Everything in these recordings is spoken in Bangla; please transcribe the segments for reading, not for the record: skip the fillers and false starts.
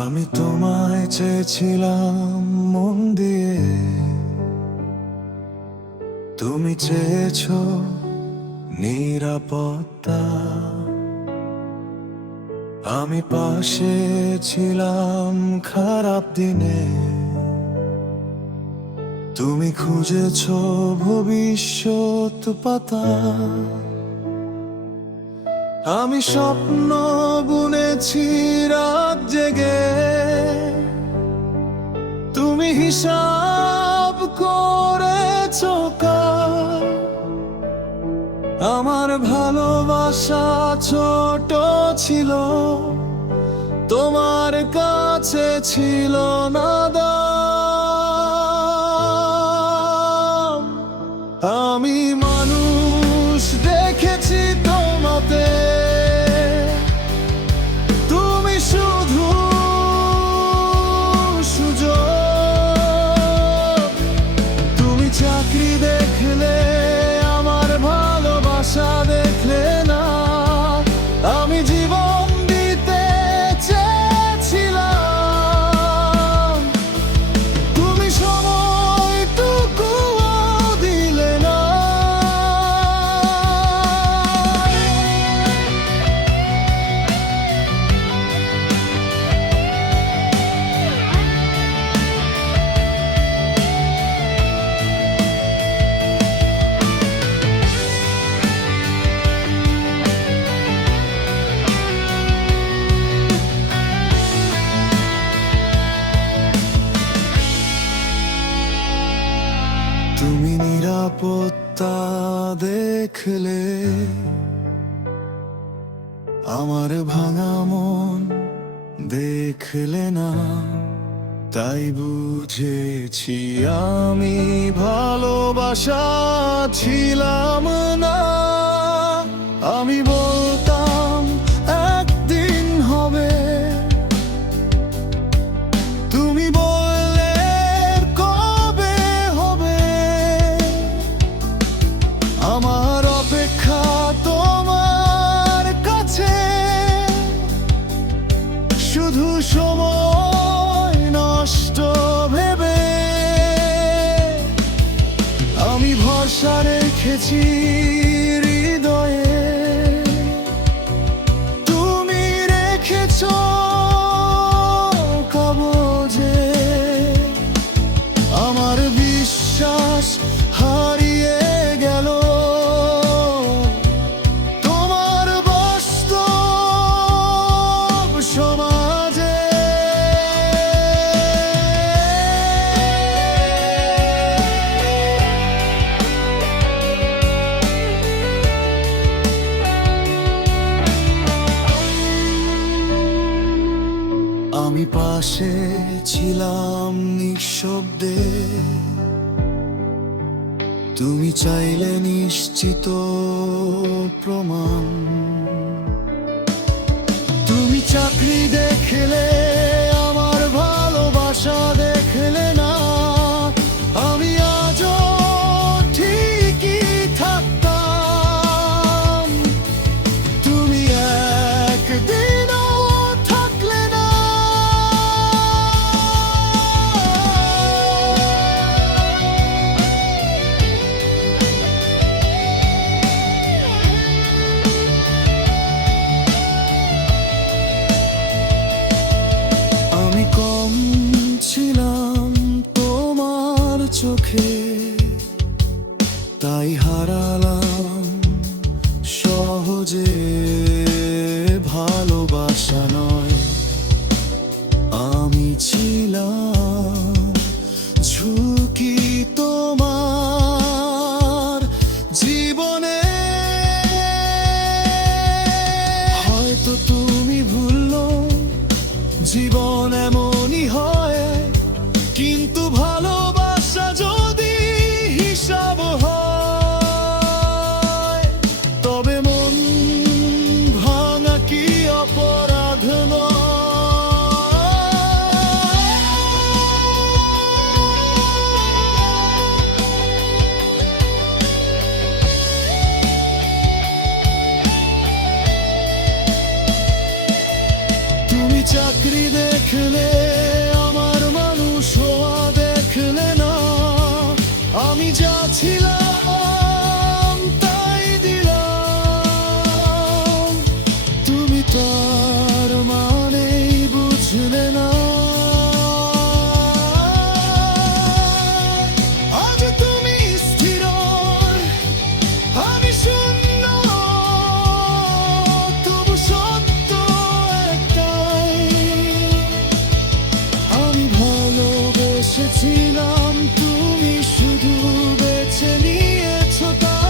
আমি তোমায় চেয়েছিলাম মন দিয়ে, তুমি চেয়েছো নিরাপত্তা। আমি পাশে ছিলাম খারাপ দিনে, তুমি খুঁজেছো ভবিষ্যৎ পাতা। আমি স্বপ্ন বুনেছি রাত জেগে, তুমি হিসাব করেছো কাল। আমার ভালোবাসা ছোট ছিল, তোমার কাছে ছিল না দাম। আমি মানুষ দেখেছি তোমাতে, তুমি শুধু সুযোগ। তুমি চাকরি দেখলে, আমার ভালোবাসা দেখলে না। আমি জীবন দিতে চেয়েছিলাম, তুমি সময়টুকুও দিলে না। তুমি নিরাপত্তা দেখলে, আমার ভাঙা মন দেখলে না। তাই বুঝেছি আমি ভালোবাসা ছিলাম না। আমি বলতাম একদিন হবে, তুমি বললে কবে হবে। আমার অপেক্ষা তোমার কাছে শুধু সময় নষ্ট ভেবে। আমি ভরসা রেখেছি হৃদয়ে, তুমি রেখেছো কাগজে। আমার বিশ্বাস হারিয়ে গেল তোমার বাস্তব সমাজে। আমি পাশে ছিলাম নিঃশব্দে, তুমি চাইলে নিশ্চিত প্রমাণ। তুমি চাকরি দেখলে, আমার ভালোবাসা দেখলে না। আমি আজও ঠিকই থাকতাম, তুমি একদিনও থাকলে না। আমি কম ছিলাম তোমার চোখে, তাই হারালাম সহজে। ভালোবাসা নয়, আমি ছিলাম ঝুঁকি তোমার জীবনে। হয়তো তুমি ভুললো, জীবন এমনই হয়। কিন্তু ভালোবাসা যদি হিসাব হয়, তবে মন ভাঙা কি অপরাধ নয়। তুমি চাকরি দেখলে, চেয়েছিলাম তাই দিলাম, তুমি তার মানেই বুঝলে না। আজ তুমি স্থির, আমি শূন্য, তবু সত্য একটাই, আমি ভালোবেসেছিলাম, তুমি শুধু বেছে নিয়েছো তাই।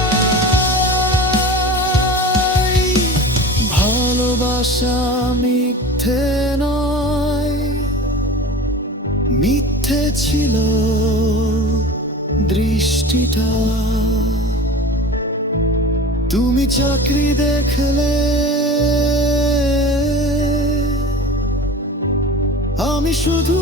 ভালোবাসা মিথ্যে নয়, মিথ্যে ছিল দৃষ্টিটা। তুমি চাকরি দেখলে, আমি শুধু